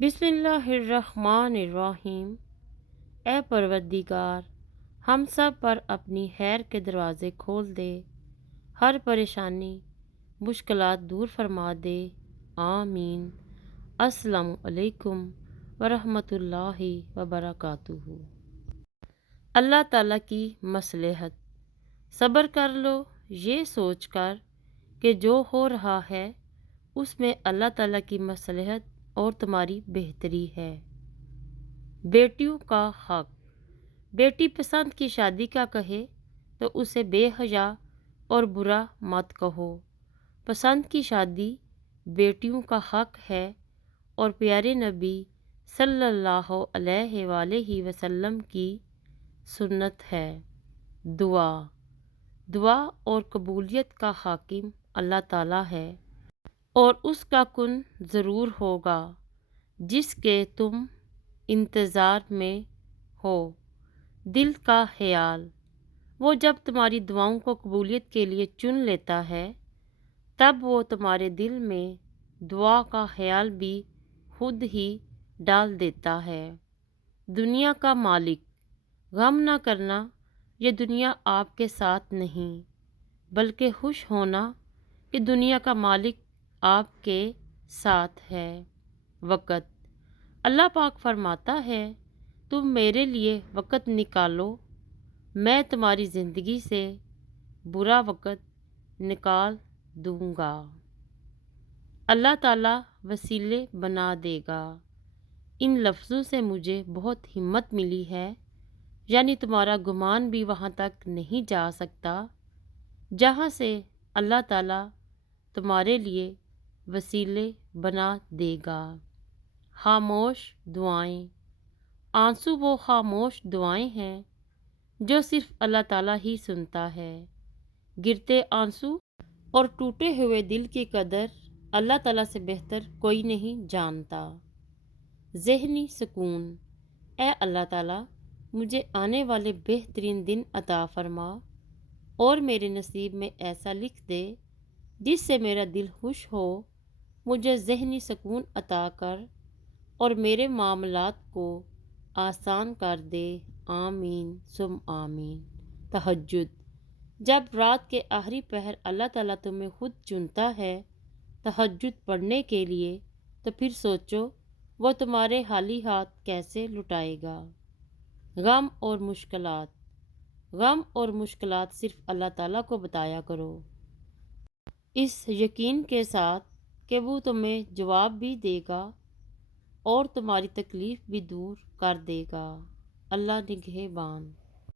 بسم اللہ الرحمن الرحیم۔ اے پروردگار، ہم سب پر اپنی خیر کے دروازے کھول دے، ہر پریشانی مشکلات دور فرما دے، آمین۔ السلام علیکم ورحمۃ اللہ وبرکاتہ۔ اللہ تعالیٰ کی مصلحت۔ صبر کر لو یہ سوچ کر کہ جو ہو رہا ہے اس میں اللہ تعالیٰ کی مصلحت اور تمہاری بہتری ہے۔ بیٹیوں کا حق۔ بیٹی پسند کی شادی کا کہے تو اسے بے حیا اور برا مت کہو۔ پسند کی شادی بیٹیوں کا حق ہے اور پیارے نبی صلی اللہ علیہ وآلہ وسلم کی سنت ہے۔ دعا اور قبولیت کا حاکم اللہ تعالیٰ ہے اور اس کا کن ضرور ہوگا جس کے تم انتظار میں ہو۔ دل کا خیال۔ وہ جب تمہاری دعاؤں کو قبولیت کے لیے چن لیتا ہے تب وہ تمہارے دل میں دعا کا خیال بھی خود ہی ڈال دیتا ہے۔ دنیا کا مالک۔ غم نہ کرنا، یہ دنیا آپ کے ساتھ نہیں، بلکہ خوش ہونا کہ دنیا کا مالک آپ کے ساتھ ہے۔ وقت۔ اللہ پاک فرماتا ہے تم میرے لیے وقت نکالو، میں تمہاری زندگی سے برا وقت نکال دوں گا۔ اللہ تعالیٰ وسیلے بنا دے گا۔ ان لفظوں سے مجھے بہت ہمت ملی ہے، یعنی تمہارا گمان بھی وہاں تک نہیں جا سکتا جہاں سے اللہ تعالیٰ تمہارے لیے وسیلے بنا دے گا۔ خاموش دعائیں۔ آنسو وہ خاموش دعائیں ہیں جو صرف اللہ تعالیٰ ہی سنتا ہے۔ گرتے آنسو اور ٹوٹے ہوئے دل کی قدر اللہ تعالیٰ سے بہتر کوئی نہیں جانتا۔ ذہنی سکون۔ اے اللہ تعالیٰ، مجھے آنے والے بہترین دن عطا فرما اور میرے نصیب میں ایسا لکھ دے جس سے میرا دل خوش ہو، مجھے ذہنی سکون عطا کر اور میرے معاملات کو آسان کر دے، آمین ثم آمین۔ تہجد۔ جب رات کے آخری پہر اللہ تعالیٰ تمہیں خود چنتا ہے تہجد پڑھنے کے لیے تو پھر سوچو وہ تمہارے خالی ہاتھ کیسے لٹائے گا۔ غم اور مشکلات۔ غم اور مشکلات صرف اللہ تعالیٰ کو بتایا کرو، اس یقین کے ساتھ کہ وہ تمہیں جواب بھی دے گا اور تمہاری تکلیف بھی دور کر دے گا۔ اللہ نگہبان۔